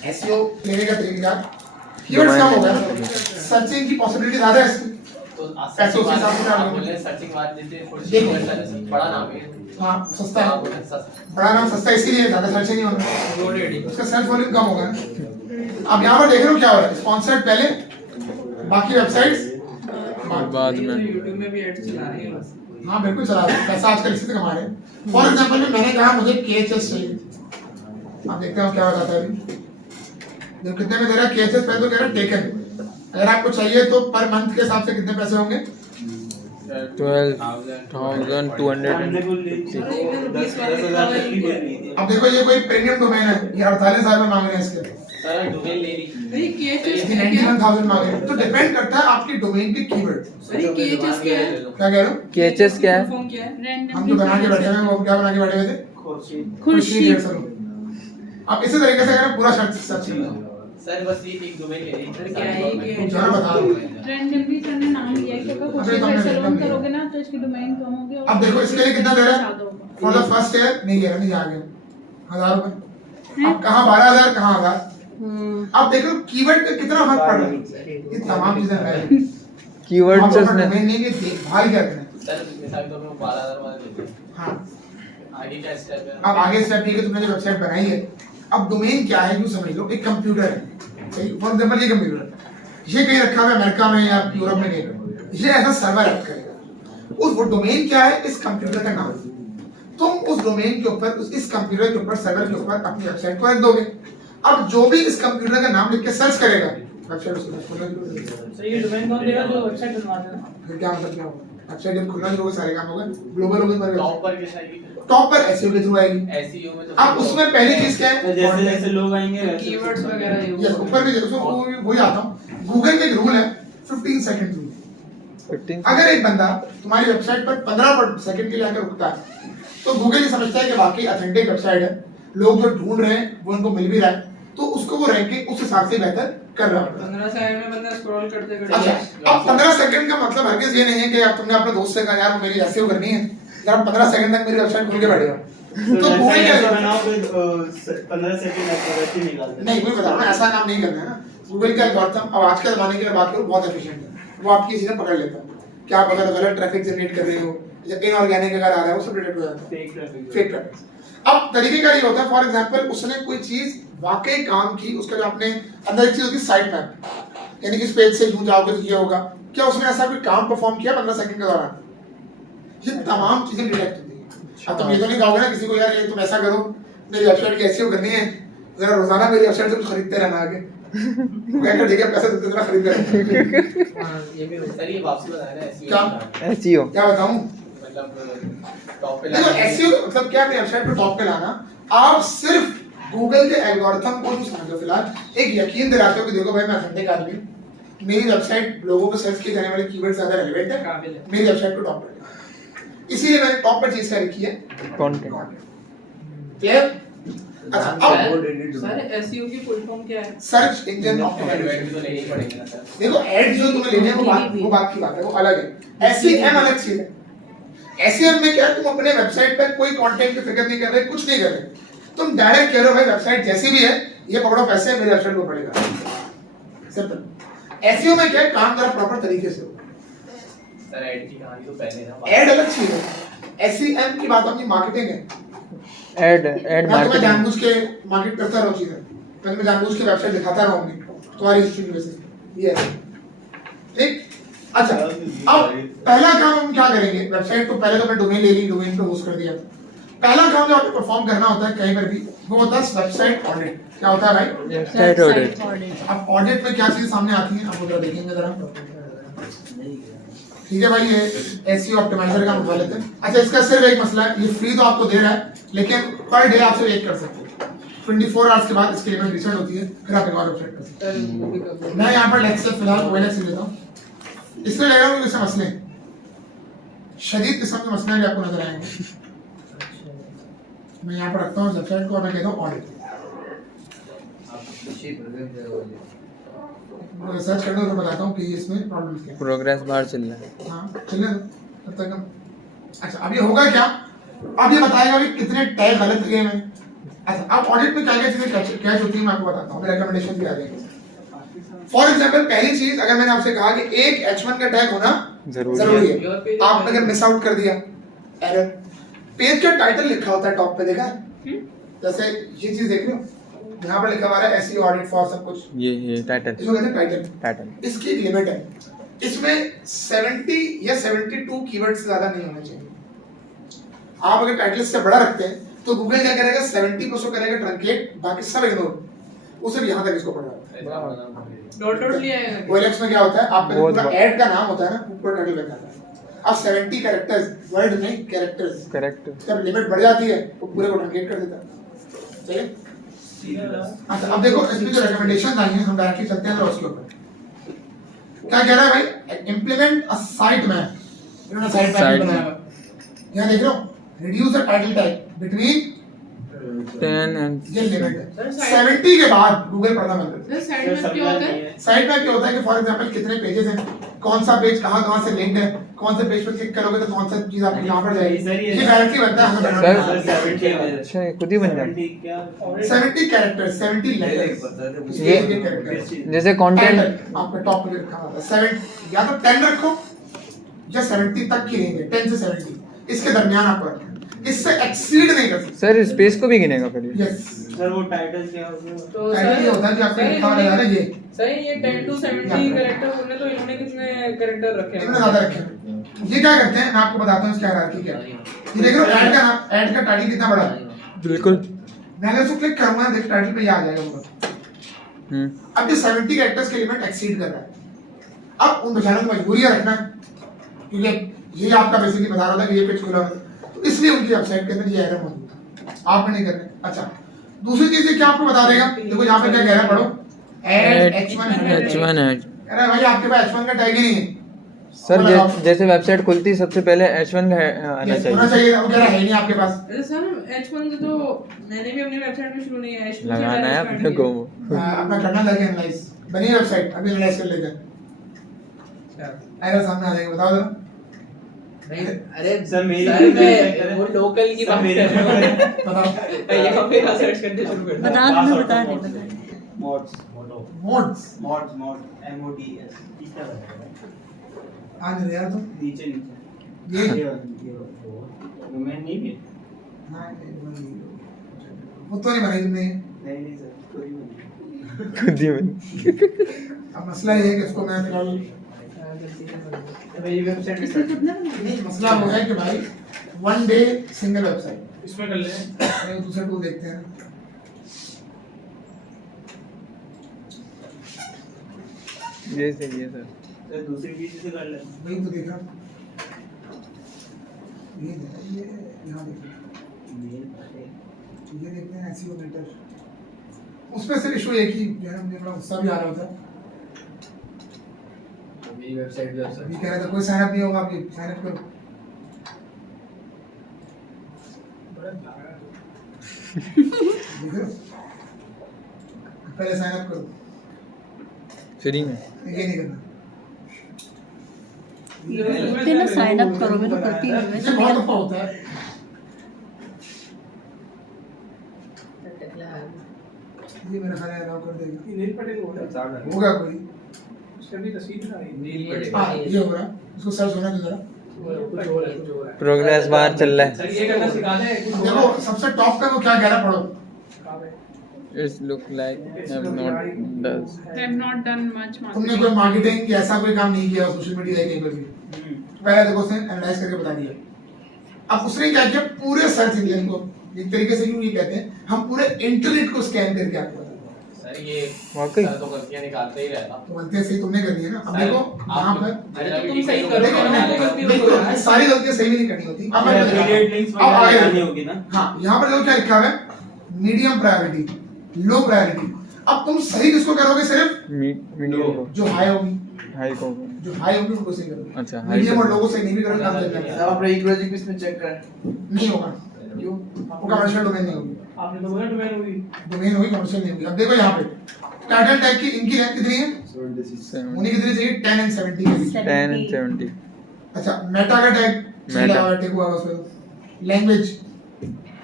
SEO लेने का तरीका कीवर्ड्स कम हो गया, सर्चिंग की पॉसिबिलिटी ज्यादा है इसकी, तो पैसों के हिसाब से आप बोले सर्चिंग बात देते बड़ा नाम है। हाँ सस्ता है, बड़ा नाम सस्ता इसीलिए ज्यादा सर्च नहीं होगा, उसका सर्च वॉल्यूम कम होगा। अब यहाँ पर देख रहे हो क्या हो रहा है, स्पॉन्सर्ड पहले, बाकी वेबसाइट्स बाद में। YouTube में भी एड्स चला रहे हैं बस। हाँ बिल्कुल चला रहे हैं, पैसा आजकल इसी से कमा रहे हैं। फॉर एग्जाम्पल मैंने कहा मुझे KHS चाहिए, आप देखते हो क्या हो जाता है अभी, जब कितने में दे रहा है KHS, पहले तो कह रहा है टेकन, अगर आपको चाहिए तो पर मंथ के हिसाब से कितने पैसे होंगे, 12,200। अब देखो ये कोई प्रीमियम डोमेन है, ये 48,000 में मांग रहे हैं इसके, सर डोमेन ले ली अरे KHS इसकी 91,000 मांग रहे हैं, तो डिपेंड करता है आपकी डोमेन के कीवर्ड। अरे KHS क्या है? क्या कह रहे हो, KHS क्या है? फॉर्म क्या है? हम जो बना के बैठे हैं वो क्या बना के बैठे हुए थे, खुर्शीद। अब इसी तरीके से अगर पूरा सर्च करना सर बस ये एक डोमेन ले ली क्या है ये? जरा बता दो। रैंडमली सर ने नाम लिया है कि अगर कुछ अबे तो हमने पैसे लोन random करोगे ना तो इसकी डोमेन कम होगी। और अब देखो इसके लिए कितना दे रहा है, होगा। फॉर द फर्स्ट ईयर नहीं है, नहीं आ गया 1,000 रुपए, अब कहाँ 12,000 कहाँ 1,000। अब देखो कीवर्ड का कितना फर्क पड़ रहा है, ये तमाम चीजें है, कीवर्ड से उसने डोमेन नहीं की देखभाल क्या करें। सर मिसाल के तौर पे 12,000 वाला लेते हैं। हाँ आगे क्या स्टेप है? अब आगे स्टेप ये कि तुमने जो वेबसाइट बनाई है, अब डोमेन क्या है यूं समझ लो, एक कंप्यूटर है, सही, फॉर एग्जांपल ये कंप्यूटर ये कहीं रखा हुआ है अमेरिका में या यूरोप में, नहीं, ये ऐसा सर्वर रख करेगा, उस वो डोमेन क्या है, इस कंप्यूटर का नाम, तुम उस डोमेन के ऊपर इस कंप्यूटर के ऊपर सर्वर के ऊपर अपनी वेबसाइट को रख दोगे। अब जो भी इस कंप्यूटर का नाम लिख के सर्च करेगा वेबसाइट उसको खोलेगी। सर ये डोमेन कौन देगा जो वेबसाइट बनवाते हैं? फिर क्या मतलब क्या होगा, वेबसाइट जब खुलना शुरू होगा सारे काम होगा, ग्लोबल होगा, टॉप पर किस आएगी? टॉप पर एसईओ के थ्रू आएगी। एसईओ में तो अब उसमें पहली चीज क्या है, जैसे जैसे लोग आएंगे वैसे कीवर्ड्स वगैरह ये यस ऊपर भी देखो वही आता हूँ, गूगल में एक रूल है 15 सेकंड रूल, 15 अगर एक बंदा तुम्हारी वेबसाइट पर 15 सेकंड के लिए आकर रुकता है तो गूगल ये समझता है कि वाकई ऑथेंटिक वेबसाइट है, लोग जो ढूंढ रहे हैं वो उनको मिल भी रहा है, तो उसको वो रैंकिंग उस हिसाब से बेहतर कर रहा है। 15 सेकंड में बंदा स्क्रॉल करते करते अच्छा अब 15 सेकंड का मतलब हरगिज ये नहीं है कि आप तुमने अपने दोस्त से कहा यार मेरी एसईओ करनी है, यार आप 15 सेकंड तक मेरी वेबसाइट खोल के बैठेगा, तो गूगल क्या बनाओ फिर 15 सेकंड ऐसे निकालते नहीं वही बता रहा हूं, ऐसा काम नहीं करना है ना। गूगल का एल्गोरिथम अब आज के जमाने की मैं बात करूं बहुत एफिशिएंट है, वो आपकी चीजें पकड़ लेता है, क्या आप अगर गलत ट्रैफिक जनरेट कर रहे हो या इनऑर्गेनिक अगर आ रहा है वो सब डिटेक्ट हो जाता है, फेक ट्रैफिक। अब तरीके का ये होता है, फॉर एग्जांपल उसने कोई चीज वाकई काम की, उसका जो आपने अंदर एक चीज होती है साइट मैप, यानी कि इस पेज से यूं जाओगे तो ये होगा, क्या उसने ऐसा कोई काम परफॉर्म किया 15 सेकंड के दौरान, ये तमाम चीजें डिटेक्ट होती है। अब तुम ये तो नहीं कहोगे ना किसी को यार ये तुम ऐसा करो मेरी वेबसाइट की एसईओ करनी है, जरा रोजाना मेरी वेबसाइट से कुछ खरीदते रहना आगे, कहकर ठीक है पैसे देते रहना खरीद कर। हां ये भी होता सर ये वापसी बता रहे हैं एसईओ क्या? SEO क्या बताऊं, मतलब टॉप पे देखो लाना एसईओ मतलब क्या अपनी वेबसाइट पे टॉप पे लाना, आप सिर्फ गूगल के एल्गोरिथम को जो समझो फिलहाल एक यकीन दिलाते हो कि देखो भाई मैं ऑथेंटिक आदमी हूं, मेरी वेबसाइट लोगों को सर्च किए जाने वाले कीवर्ड ज्यादा रेलेवेंट है, काबिल है। मेरी वेबसाइट को टॉप पे, इसीलिए मैंने टॉप पर चीज क्या लिखी है, कंटेंट। क्लियर? अच्छा अब सर एसईओ की फुल फॉर्म क्या है? सर्च इंजन एडवर्टाइजमेंट ऑप्टिमाइजेशन, तो लेनी ही पड़ेगी ना सर। देखो एड जो तुम्हें लेने हैं वो बात की बात है, वो अलग है, एसईएम अलग चीज है। एसईएम में क्या है, तुम अपने वेबसाइट पर कोई कंटेंट की फिक्र नहीं कर रहे, कुछ नहीं कर रहे, तुम डायरेक्ट कह रहे हो भाई वेबसाइट जैसी भी है ये पकड़ो पैसे मेरी वेबसाइट को पड़ेगा, सिंपल। एसईओ में क्या है, काम जरा प्रॉपर तरीके से हो, सर ऐड की कहानी तो पहले ना एड अलग चीज है, एसईएम की बात अपनी मार्केटिंग है, एड मैं तुम्हें मार्केटिंग। जानबूझ के मार्केट करता रहूं चीजें, मैं तुम्हें जानबूझ के वेबसाइट दिखाता रहूंगी तुम्हारी हिस्ट्री की वजह से, ये है ठीक। अच्छा अब पहला काम हम क्या करेंगे, वेबसाइट को पहले तो मैं डोमेन ले ली, डोमेन पे होस्ट कर दिया, पहला काम जो आपको परफॉर्म करना होता है कहीं पर भी वो होता है वेबसाइट ऑडिट। क्या होता है भाई, वेबसाइट ऑडिट। अब ऑडिट में क्या चीजें सामने आती हैं आप उधर देखेंगे जरा, ठीक है भाई ये एसईओ ऑप्टिमाइजर का उठा लेते हैं। अच्छा इसका सिर्फ एक मसला है, ये फ्री तो आपको दे रहा है लेकिन पर डे आप सिर्फ एक कर सकते हो, 24 आवर्स के बाद इसकी पेमेंट रिसेंट होती है, फिर आप एक और वेबसाइट कर सकते हैं। मैं यहाँ पर लेक्स से फिलहाल OLX से लेता हूँ, इसलिए ले रहा हूँ क्योंकि मसले शदीद किस्म के मसले भी आपको नजर आएंगे। मैं यहाँ पर रखता हूँ वेबसाइट को और मैं कहता हूँ ऑडिट, सर्च करने को बताता हूँ कि इसमें प्रॉब्लम क्या है। प्रोग्रेस बार चल रहा है। हाँ चलने दो तब तक हम, अच्छा अब ये होगा क्या, अब ये बताएगा कि कितने टैग गलत लगे हैं। अच्छा, अब ऑडिट में क्या क्या चीजें कैच होती है मैं आपको बताता हूँ, रिकमेंडेशन भी आ जाएंगे। फॉर एग्जांपल पहली चीज, अगर मैंने आपसे कहा कि एक H1 का टैग होना जरूरी है, आपने अगर मिस आउट कर दिया एरर। पेज का टाइटल लिखा होता है टॉप पे, देखा है? जैसे ये चीज देख रहे हो, यहाँ पर लिखा हुआ है एसईओ ऑडिट फॉर सब कुछ, ये टाइटल इसको कहते हैं टाइटल। टाइटल इसकी एक लिमिट है, इसमें 70 या 72 कीवर्ड से ज्यादा नहीं होना चाहिए। आप अगर टाइटल से बड़ा रखते हैं तो गूगल क्या करेगा, 70 को शो करेगा ट्रंकेट, बाकी सब इग्नोर, वो सिर्फ यहाँ तक इसको पढ़ रहा है। डॉट डॉट लिया है OLX में क्या होता है, आपका जो बहुत पूरा बार। ऐड का नाम होता है ना, ऊपर टाइटल लिखा होता है। अब 70 कैरेक्टर्स, वर्ड नहीं कैरेक्टर्स, करेक्ट। जब लिमिट बढ़ जाती है वो पूरे को ट्रंकेट कर देता है। चलिए, अच्छा अब देखो इसमें जो रिकमेंडेशन आई हैं, हम डायरेक्टली चलते हैं उसके ऊपर। क्या कह रहा है भाई, इम्प्लीमेंट अ साइट मैप। इन्होंने साइट मैप बनाया, यहाँ देख रहे हो, reduce the title tag between 10 and ये लिमिट है। 70 के बाद गूगल पढ़ना बंद कर देता है। साइड में क्या होता है? साइट मैप क्या होता है कि फॉर एग्जांपल कितने पेजेस हैं, कौन सा पेज कहां से लिंक्ड है, कौन से पेज पर क्लिक करोगे तो कौन सा चीज आपको यहां पर जाएगी, ये डायरेक्टली बनता है हमें बनाना। सर अच्छा ये खुद ही बन जाए। 70 कैरेक्टर्स, 70 लेटर्स, ये जैसे कंटेंट आपका टॉप पे लिखा हुआ है 7, या तो 10 रखो या 70 तक की रेंज है, 10 से 70 इसके दरमियान आपको रखना है, इससे एक्सीड नहीं कर सकते। सर स्पेस को भी गिनेगा फिर ये। यस, सर वो टाइटल क्या होगा? तो टाइटल ये होता है कि आपका लिखा हुआ है ये सही, ये 10 to 70 कैरेक्टर बोले तो इन्होंने कितने कैरेक्टर रखे हैं? इतने ज्यादा रखे हैं। ये क्या करते हैं मैं आपको बताता हूँ इसकी हायरार्की क्या है। ये देख रहे हो ऐड का नाम, ऐड का टाइटल कितना बड़ा है, बिल्कुल। मैं अगर इसको क्लिक करूंगा देख टाइटल पे ये आ जाएगा पूरा। अब ये 70 कैरेक्टर्स के लिमिट एक्सीड कर रहा है। अब उन बेचारों को मजबूरी है रखना, क्योंकि ये आपका बेसिकली बता रहा था कि ये पेज खुला है, तो इसलिए उनकी वेबसाइट के अंदर ये एरर मौजूद है, आपने नहीं करना। अच्छा, दूसरी चीज ये क्या आपको बता देगा, देखो यहाँ पे क्या कह रहा है, पढ़ो, ऐड H1 H1 अरे भाई आपके पास H1 का टैग ही नहीं है सर जैसे वेबसाइट खुलती सबसे पहले H1 का आना होना चाहिए। चाहिए, वो कह रहा है नहीं आपके पास। अरे सर H1 से तो मैंने भी अपनी वेबसाइट में शुरू नहीं है, H2 से लगाना है direct अपने start को। किया। अपना करना लगे एनालाइज, बनी वेबसाइट अभी एनालाइज कर लेते हैं, एरर सामने आ जाएगा, बताओ जरा। नहीं, अरे सर मेरी सर मैं वो लोकल की बात कर रहा हूँ। बताओ यहाँ पे सर्च करते शुरू कर बता रहे मोड्स मोड्स MODS किसका है? आज रे यार तुम नीचे नीचे ये डोमेन नहीं है? वो तो नहीं बनाई तुमने। नहीं सर, कोई नहीं। खुद ही बन। अब मसला ये है कि इसको मैं फिलहाल मेरी वेबसाइट में इसमें सर्च कितना बनाया? मसला वो है कि भाई वन डे सिंगल वेबसाइट, इसमें कर ले। दूसरा टूल देखते हैं। ये सही है सर। सर दूसरी पीसी से कर लेना। वही तो देखा, ये यहाँ देखो, ये देखते हैं एसईओ मीटर। उसमें से इशू एक ही जो है, मुझे बड़ा गुस्सा भी आ रहा था, मेरी वेबसाइट भी अभी कह रहा था कोई साइन अप नहीं होगा, अभी साइन अप करो। देख रहे हो? पहले साइन अप करो, फ्री में। ये नहीं करना। बोलते ना साइन अप करो, मैं तो करती नहीं हूँ। इससे बहुत दफा होता है। ये मेरा ख्याल है अलाउ कर देगा, नील पटेल बोल रहा है, होगा कोई। उसका भी तस्वीर ना आई। नील पटेल। हाँ ये हो रहा है, इसको सर्च होना दो जरा। कुछ हो रहा है, कुछ हो रहा है। प्रोग्रेस बार चल रहा है। सर ये करना सिखा दे, कुछ हो रहा देखो है। सबसे टॉप पे वो क्या कह रहा है, पढ़ो। कहाँ पे? It's look like have not does। Have not done much तुमने marketing. कोई मार्केटिंग या ऐसा कोई काम नहीं किया सोशल मीडिया कहीं पर भी, पहले देखो उसने एनालाइज करके बता दिया। अब उसने क्या किया, पूरे सर्च इंजन को एक तरीके से यूं ये कहते हैं, हम पूरे इंटरनेट को स्कैन करके आपको बताते हैं। सर ये वाकई? सर तो गलतियाँ निकालते ही रहता। तो गलतियां सही तुमने करनी है ना। अब देखो यहाँ पर अरे तो तुम तुम सही सही करो, करो मैंने ना, गलती बिल्कुल, होती है। सारी गलतियां सही भी नहीं करनी होती। अब मैं एफिलिएट लिंक्स अब आगे वगैरह देखो। नहीं होगी ना? हाँ यहाँ पर देखो क्या लिखा हुआ है, मीडियम प्रायोरिटी, लो प्रायोरिटी। अब तुम सही किसको करोगे, सिर्फ मीडियम को, जो हाई होगी, हाई को। जो हाई होगी उनको सही करोगे। अच्छा, high मीडियम और करोगे। लो को सही नहीं भी करोगे, काम चलेगा आप एक प्रोजेक्ट इसमें चेक करें। नहीं होगा। क्यों? वो कमर्शियल डोमेन नहीं होगी, आपने तो बोला डोमेन होगी। डोमेन होगी, कमर्शियल नहीं होगी। अब देखो यहाँ पे टाइटल टैग की इनकी रैंक कितनी है, उन्हें कितनी चाहिए, 10 and 70 के बीच। 10 and 70। अच्छा मेटा का टैग मेटा। टेक हुआ उसमें। लैंग्वेज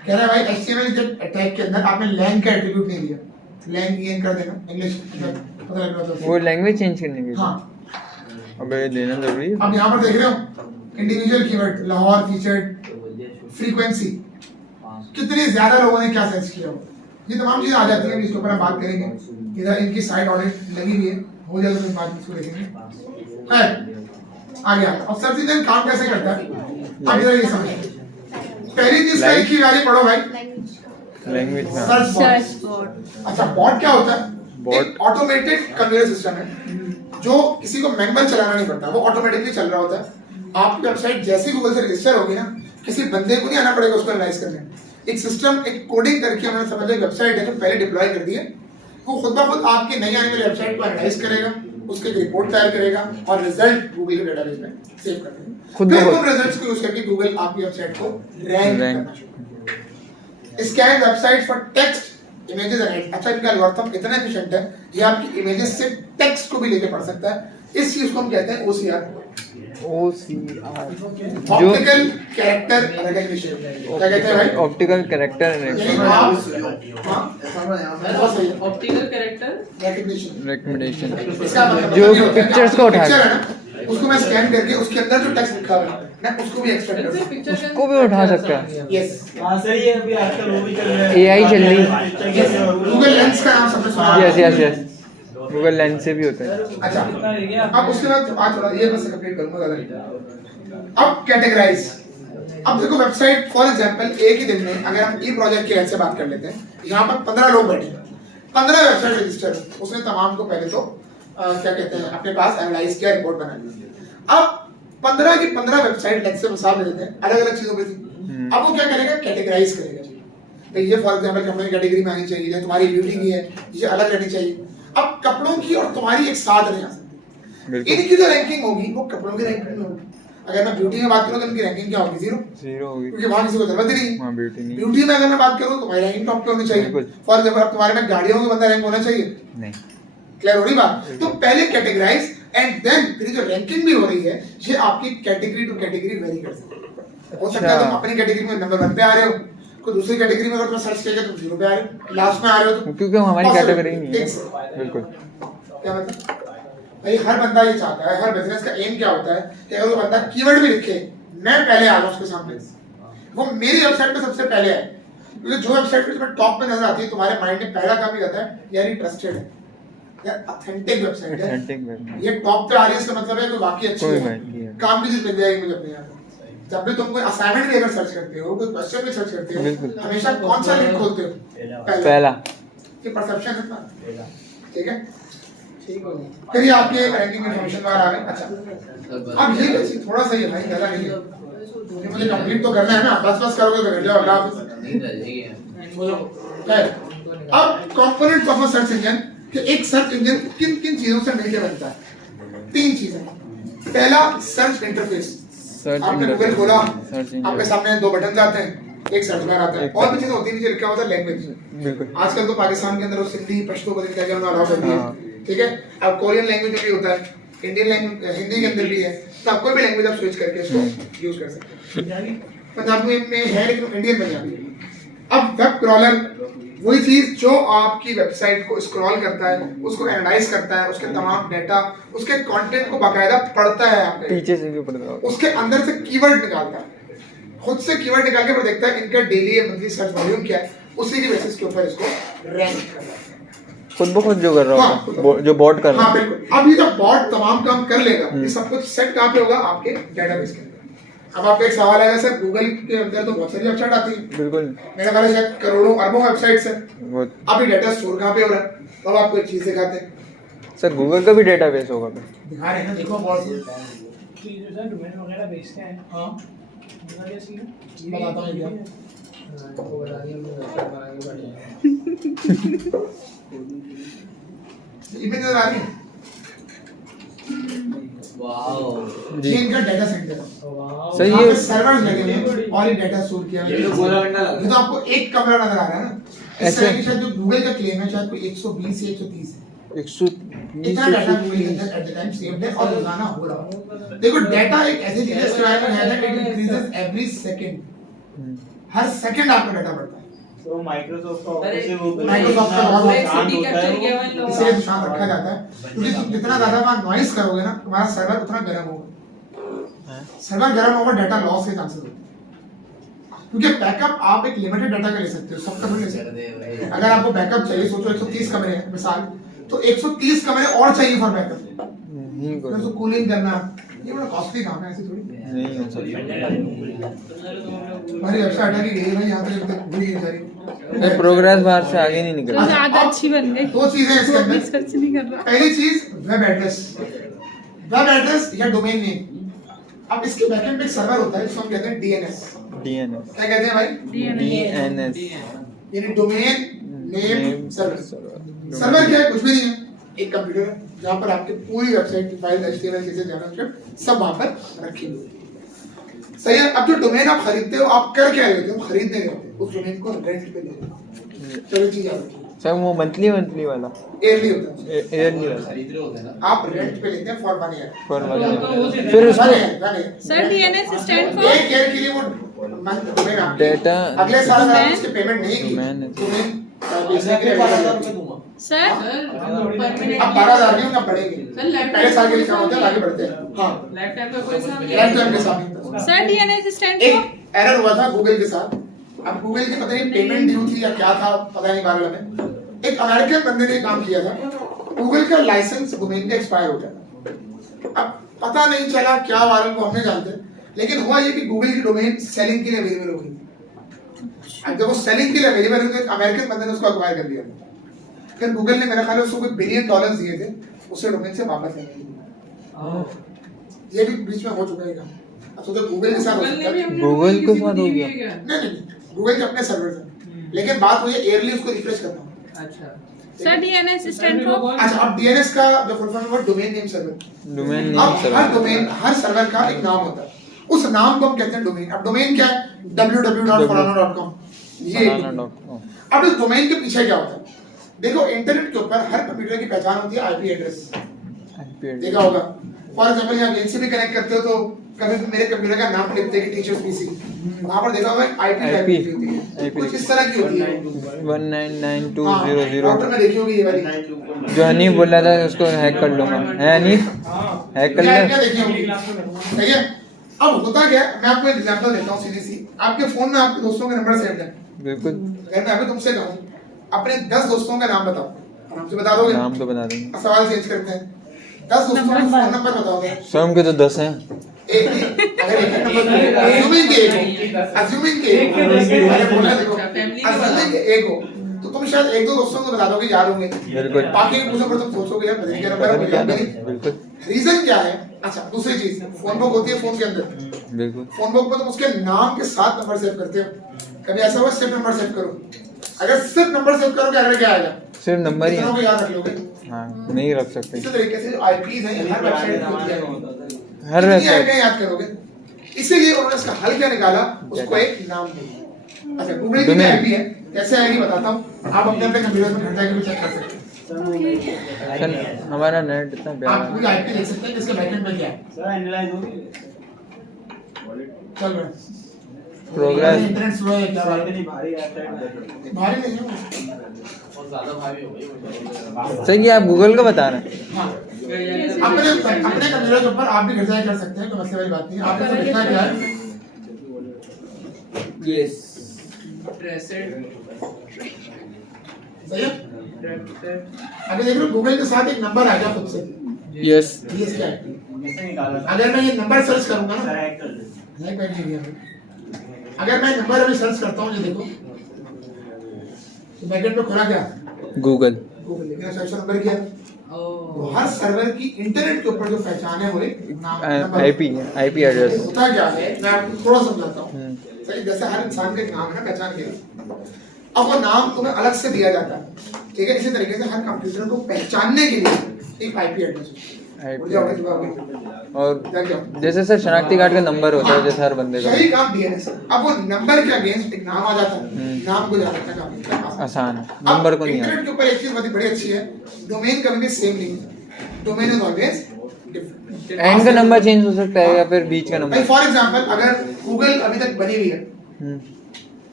कह रहा है भाई HTML के टैग के अंदर आपने लैंग का एट्रीब्यूट नहीं दिया, लैंग ये कर देना इंग्लिश पता लग रहा था वो लैंग्वेज चेंज करने के लिए। हाँ अबे देना जरूरी है। अब यहाँ पर देख रहे हो individual keyword Lahore featured frequency, कितने ज्यादा लोगों ने क्या सर्च किया हो, ये तमाम चीजें आ जाती हैं, इसके ऊपर हम बात करेंगे। इधर इनकी साइट ऑडिट लगी हुई है, हो जाएगा तो बाद में इसको देखेंगे। है आ गया। अब सर्च इंजन काम कैसे करता है, अब इधर ये समझिए। पहली चीज का एक ही वैल्यू पढ़ो भाई, लैंग्वेज में सर्च सर्च बॉट। बोर्ड। अच्छा बॉट क्या होता है? Bot- एक ऑटोमेटेड कन्वेयर सिस्टम है जो किसी को मैनुअल चलाना नहीं पड़ता, वो ऑटोमेटिकली चल रहा होता है। आपकी वेबसाइट जैसे गूगल से रजिस्टर होगी ना, किसी बंदे को नहीं आना पड़ेगा उसको एनालाइज करने। एक सिस्टम एक कोडिंग करके हमने समझ एक वेबसाइट है जो पहले डिप्लॉय कर दी है, वो खुद ब खुद आपकी नई आने वाली वेबसाइट को एनालाइज करेगा, उसके एक रिपोर्ट तैयार करेगा और रिजल्ट गूगल के डेटाबेस में सेव कर देगा। खुद ब फिर खुद। उन रिजल्ट्स को यूज करके गूगल आपकी वेबसाइट को रैंक करना शुरू करेगा। Scan website for text images and. अच्छा इनका एल्गोरिथम इतना एफिशिएंट है, ये आपकी इमेजेस से टेक्स्ट को भी लेके पढ़ सकता है। इस चीज को हम कहते हैं OCR, ऑप्टिकल कैरेक्टर रिकग्निशन। क्या कहते हैं भाई? Optical character optical character recognition. Recommendation इसका मतलब जो ये होता है कि पिक्चर्स को उठा पिक्चर है ना, उसको मैं स्कैन करके उसके अंदर जो टेक्स्ट लिखा हुआ है मैं उसको भी एक्सट्रैक्ट कर सकता हूं। पिक्चर उसको भी उठा सकता है। यस हाँ सही है, अभी आजकल वो भी चल रहा है, AI चल रही है। गूगल लेंस का नाम सबने सुना yes yes yes Google lens से भी होता है। अच्छा अब उसके बाद आज थोड़ा ये बस कंप्लीट करूंगा ज्यादा नहीं। अब कैटेगराइज। अब देखो वेबसाइट फॉर एग्जांपल एक ही दिन में अगर हम ई प्रोजेक्ट के ऐसे बात कर लेते हैं, यहाँ पर 15 लोग बैठे, 15 वेबसाइट रजिस्टर, उसने तमाम को पहले तो क्या कहते हैं अपने पास एनालाइज किया, रिपोर्ट बना ली। अब 15 की 15 वेबसाइट लेट्स से मिसाल दे देते हैं अलग अलग चीजों पे थी। अब वो क्या करेगा, कैटेगराइज करेगा। तो ये फॉर एग्जांपल कंपनी कैटेगरी में आनी चाहिए, जो तुम्हारी ब्यूटी की है ये अलग रहनी चाहिए। अब कपड़ों की और तुम्हारी एक साथ नहीं आ सकती, इनकी जो रैंकिंग होगी वो कपड़ों की रैंकिंग में होगी। अगर मैं ब्यूटी में बात करूं तो इनकी रैंकिंग क्या होगी, जीरो होगी क्योंकि वहां किसी को जरूरत ही नहीं। वहाँ ब्यूटी नहीं। ब्यूटी में अगर मैं बात करूं तो तुम्हारी रैंकिंग टॉप पे होनी चाहिए। बिल्कुल। फॉर एग्जांपल अब तुम्हारे में गाड़ियों में बंदा रैंक होना चाहिए, नहीं क्लियर हो रही बात? तो पहले कैटेगराइज एंड देन फिर जो रैंकिंग भी हो रही है ये आपकी कैटेगरी टू कैटेगरी वेरी कर सकती है। हो सकता है तुम अपनी कैटेगरी में नंबर 1 पे आ रहे हो, कोई दूसरी कैटेगरी में अगर तुम सर्च किया तो 0 पे आ रहे हो, लास्ट में आ रहे हो तो क्योंकि हमारी possible। कैटेगरी नहीं है। एक से। बिल्कुल क्या मतलब भाई हर बंदा ये चाहता है, हर बिजनेस का एम क्या होता है कि अगर वो बंदा कीवर्ड भी लिखे मैं पहले आ जाऊं उसके सामने, वो मेरी वेबसाइट पे सबसे पहले आए। क्योंकि जो वेबसाइट पे तुम्हें टॉप पे नजर आती है तुम्हारे माइंड में पहला काम ही रहता है यार ये ट्रस्टेड है, यार ऑथेंटिक वेबसाइट है, Authentic web। ये टॉप पे आ रही है इसका मतलब है कि वाकई अच्छी कोई है, बात नहीं है। काम की चीज मिल जाएगी मुझे अपने यहाँ पे। जब भी तुम कोई असाइनमेंट भी अगर सर्च करते हो, कोई क्वेश्चन भी सर्च करते हो, बिल्कुल। हमेशा कौन सा लिंक खोलते हो? पहला ये परसेप्शन है ना, ठीक है। फिर ये आपके रैंकिंग इन्फॉर्मेशन बाहर आ गई। अच्छा अब ये कैसी थोड़ा सा ही है भाई, ज्यादा नहीं है, ये मुझे कंप्लीट तो करना है ना, बस करोगे तो कर जाओ अल्लाह हाफिज़। अब components of a search engine कि एक सर्च इंजन किन किन चीजों से मिलकर बनता है। 3 चीजें। पहला सर्च इंटरफेस, आपने गूगल खोला, आपके सामने 2 बटन आते हैं, एक सर्च बार आता है, और भी चीजें होती है, नीचे लिखा होता है लैंग्वेज। बिल्कुल आजकल तो पाकिस्तान के अंदर सिंधी पश्तो को क्या क्या अलाउ कर दिया, ठीक है। अब कोरियन लैंग्वेज में भी होता है, इंडियन लैंग्वेज हिंदी के अंदर भी है, तो आप कोई भी लैंग्वेज आप स्विच करके इसको यूज कर सकते हैं। पंजाबी में है लेकिन इंडियन पंजाबी है। अब वेब क्रॉलर वही चीज जो आपकी वेबसाइट को स्क्रॉल करता है, उसको एनालाइज करता है, उसके तमाम डेटा, उसके कंटेंट को बाकायदा पढ़ता है, आपके पीछे से भी पढ़ता है, उसके अंदर से कीवर्ड निकालता है, खुद से कीवर्ड निकाल के फिर देखता है इनका डेली या मंथली सर्च वॉल्यूम क्या है, उसी की बेसिस के ऊपर इसको रैंक करता है। खुद ब खुद जो कर रहा हाँ, होगा, जो बॉट कर रहा हाँ है। बिल्कुल। अब ये जब बॉट तमाम काम कर लेगा, ये सब कुछ सेट कहाँ पे होगा, आपके डेटाबेस के अंदर। अब आपका एक सवाल आएगा सर गूगल के अंदर तो बहुत सारी वेबसाइट आती है, बिल्कुल मेरा ख्याल है शायद करोड़ों अरबों वेबसाइट्स हैं, वो अब ये डाटा स्टोर कहाँ पे हो रहा है? अब आपको एक चीज दिखाते हैं, सर गूगल का भी डेटाबेस होगा फिर। दिखा रहे हैं ना, देखो बहुत जो सर डोमेन वगैरह बेचते हैं, हाँ उनका क्या सीन है? बताता हूँ क्या। इमेज नजर आ रही है, जी ये इनका डाटा सेंटर है, सही यहाँ है। पे सर्वर्स लगे हुए हैं और ये डाटा स्टोर किया हुआ है। ये तो आपको एक कमरा नजर आ रहा है ना, इस ऐसे- तरह की शायद जो गूगल का क्लेम है शायद कोई 120 या 130 है, 120 इतना डाटा गूगल के अंदर एट द टाइम सेव्ड है और रोजाना हो रहा है। देखो डाटा एक ऐसी चीज है इसके बारे में है ना, it increases every second, her second आपका डाटा बढ़ता है। तो माइक्रोसॉफ्ट अरे, ऑफिस से वो माइक्रोसॉफ्ट का बहुत पूरा एक शांत सिटी होता है कैप्चर वो। किया हुआ इन लोगों इसलिए का। शांत रखा जाता है क्योंकि तुम जितना ज्यादा वहाँ नॉइस करोगे ना तुम्हारा सर्वर उतना गर्म होगा। सर्वर गर्म होगा, डाटा लॉस के चांसेस होते हैं क्योंकि बैकअप आप एक लिमिटेड डाटा का ले सकते हो, सबका नहीं ले सकते। अगर आपको बैकअप चाहिए, सोचो 130 कमरे हैं मिसाल, तो 130 कमरे और चाहिए फॉर बैकअप। नहीं फिर उसको कूलिंग करना ये बड़ा कॉस्टली काम है, ऐसे थोड़ी। नहीं हो सकता। हमारी वेबसाइट हटा के गई है भाई, यहाँ तक भूल गई सारी। प्रोग्रेस बार से आगे नहीं निकल तो रहा। ज्यादा अच्छी बन गई। दो चीजें हैं इसके वो भी अंदर। सर्च नहीं कर रहा। पहली चीज वेब एड्रेस या डोमेन नेम। अब इसके बैकएंड पे एक सर्वर होता है जिसको हम कहते हैं डीएनएस। DNS क्या कहते हैं भाई? DNS यानी डोमेन नेम सर्वर। सर्वर क्या है? कुछ भी नहीं है, एक कंप्यूटर है जहाँ पर आपकी पूरी वेबसाइट की फाइल, HTML, CSS, जावास्क्रिप्ट सब वहाँ पर रखी हुई है। सही है। अब जो डोमेन आप खरीदते हो, आप कर क्या रहे हो? खरीद नहीं रहे होते, उस डोमेन को रेंट पे ले रहे हो। चलो चीज याद रखिए, सर वो मंथली वाला ईयरली होता है। ईयरली वाला खरीद रहे होते हैं ना। आप रेंट पे लेते हैं फॉर 1 ईयर। पर तो वाला फिर उसको सर DNS स्टैंड फॉर एक ईयर के लिए वो मंथ डोमेन आपकी Data- अगले साल अगर आप डोमेन- उसकी पेमेंट नहीं की डोमेन- डोमेन ऐसे बेचने के लिए 12,000 रुपए दूंगा। सर अब 12,000 नहीं होगा, बढ़ेंगे। सर, लैपटॉप पहले साल के लिए काम होता है, आगे बढ़ते हैं। हाँ, लाइफ टाइम का कोई सामान लाइफ टाइम के साथ नहीं होता। सर DNS स्टैंड एक फॉर एरर हुआ था गूगल के साथ। अब गूगल की पता नहीं पेमेंट ड्यू थी या क्या था, पता नहीं 12 में। एक अमेरिकन बंदे ने काम किया था, गूगल का लाइसेंस डोमेन का एक्सपायर हो गया। अब पता नहीं चला क्या वायरल को हम नहीं जानते, लेकिन हुआ ये कि गूगल की डोमेन सेलिंग के लिए अवेलेबल हो गई। अब जब वो सेलिंग के लिए अवेलेबल हुई तो एक अमेरिकन बंदे ने उसको अक्वायर कर लिया। फिर गूगल ने मेरा ख्याल है उसको कोई $1 बिलियन दिए थे, उससे डोमेन से वापस लेने के लिए। ये भी बीच में हो चुका है काम। अब सोचो गूगल के साथ हो सकता है। गूगल के साथ हो गया। नहीं, गूगल के अपने सर्वर से, लेकिन बात हुई है ईयरली उसको रिफ्रेश करना। अच्छा सर DNS स्टैंड फॉर अच्छा, अब डीएनएस का जो फुल फॉर्म है डोमेन नेम सर्वर। डोमेन अब नेम हर डोमेन, हर सर्वर का एक नाम होता है, उस नाम को हम कहते हैं डोमेन। अब डोमेन क्या है? www.falana.com। ये अब इस डोमेन के पीछे क्या होता है? देखो, इंटरनेट के ऊपर हर कंप्यूटर की पहचान होती है आईपी एड्रेस। देखा होगा, फॉर एग्जांपल आप लेन से भी कनेक्ट करते हो तो कभी मेरे कंप्यूटर का नाम लिखते हैं कि टीचर्स पीसी, वहां पर देखा होगा आईपी होती है, कुछ इस तरह की होती है। 199.2.0.0 राउटर में देखी होगी ये वाली, जो हनीफ बोल रहा था उसको हैक कर लूंगा। है हनीफ, हैक कर क्या ले। क्या देखी होगी, सही है। अब होता क्या है, मैं आपको एक एग्जांपल देता हूँ सीधी सी। आपके फोन में आपके दोस्तों के नंबर सेव है। बिल्कुल, अगर मैं अभी तुमसे कहूँ अपने 10 दोस्तों का नाम बताओ, आराम से बता दोगे? नाम तो बता देंगे। अब सवाल चेंज करते हैं, 10 दोस्तों का फोन नंबर बताओगे। स्वयं के तो 10 हैं। एक नहीं, अगर एक नंबर अज्यूमिंग के एक हो, अज्यूमिंग के एक हो, अरे बोलना देखो, अज्यूमिंग के एक हो तो तुम शायद 1-2 दोस्तों को बता दोगे, याद होंगे। बिल्कुल। बाकी के पूछो पर तुम सोचोगे यार बदली का नंबर है, मुझे याद नहीं। बिल्कुल रीजन क्या है? अच्छा, दूसरी चीज, फोन बुक होती है फोन के अंदर। बिल्कुल। फोन बुक में तुम उसके नाम के साथ नंबर सेव करते हो। कभी ऐसा हुआ सिर्फ नंबर सेव करो? अगर सिर्फ नंबर सेव करोगे आगे क्या आएगा? सिर्फ नंबर ही कितनों को है। याद रख लोगे? हाँ, नहीं रख सकते। इसी तरीके से जो आईपीज हैं हर वेबसाइट पे होती है, हर कितनी वेबसाइट आईपी याद करोगे? इसीलिए उन्होंने इसका हल क्या निकाला, उसको एक नाम दिया। अच्छा, गूगल की आईपी है, कैसे आएगी बताता हूँ। आप अपने अपने कंप्यूटर में घंटा के भी चेक कर सकते हैं। सर हमारा नेट इतना आप प्यारा पूरी आईपी देख सकते हैं कि इसके बैकएंड में क्या है। सर एनालाइज होगी। चल रहा है प्रोग्रेस। इंटरनेट स्लो है क्या बात है? इतनी भारी वेबसाइट भारी नहीं है। और ज्यादा भारी हो गई। सर ये आप गूगल का बता रहे हैं। हाँ, अपने कंप्यूटर के ऊपर आप भी घर जाके कर सकते हैं, कोई मसले वाली बात नहीं है। आपको तो लिखना क्या है? यस। सही है। अगर देख लो गूगल के साथ एक नंबर आ गया खुद से, यस। ये क्या है? निकाला अगर मैं ये नंबर सर्च करूंगा ना, सर हैक कर दे। नहीं मैं नहीं दिया। अगर मैं नंबर अभी सर्च करता हूँ, ये देखो तो बैकएंड पे खुला क्या? गूगल। गूगल। लेकिन सर्च नंबर क्या है? तो हर सर्वर की इंटरनेट के ऊपर जो पहचान है वो एक नाम आईपी एड्रेस। होता क्या है, मैं आपको थोड़ा समझाता हूँ। सही, जैसे हर इंसान का एक नाम है ना, पहचान के, अब वो नाम तुम्हें अलग से दिया जाता है, ठीक है। इसी तरीके से हर कंप्यूटर को पहचानने के लिए एक आईपी एड्रेस और जैसे सर शनाख्ती कार्ड का नंबर होता है, जैसे हर बंदे का। यही काम डीएनएस। अब वो नंबर के अगेंस्ट एक नाम आ जाता है, नाम को याद रखना काफी आसान है, नंबर को नहीं इंटरनेट के ऊपर एक चीज बड़ी अच्छी है, डोमेन कभी भी सेम नहीं है। Domain is always different. And का नंबर चेंज हो सकता है या फिर बीच का भाई नंबर। फॉर एग्जांपल अगर गूगल अभी तक बनी हुई है,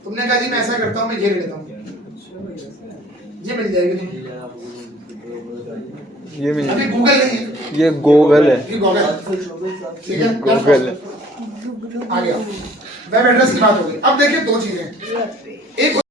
तुमने कहा जी मैं ऐसा करता हूँ, मैं ये ले लेता हूँ, ये मिल जाएगी तुम्हें। ये मिल अभी गूगल नहीं है, ये गूगल है, ये गूगल, ठीक है, गूगल है। आ गया। वेब एड्रेस की बात होगी। अब देखिए दो चीजें, एक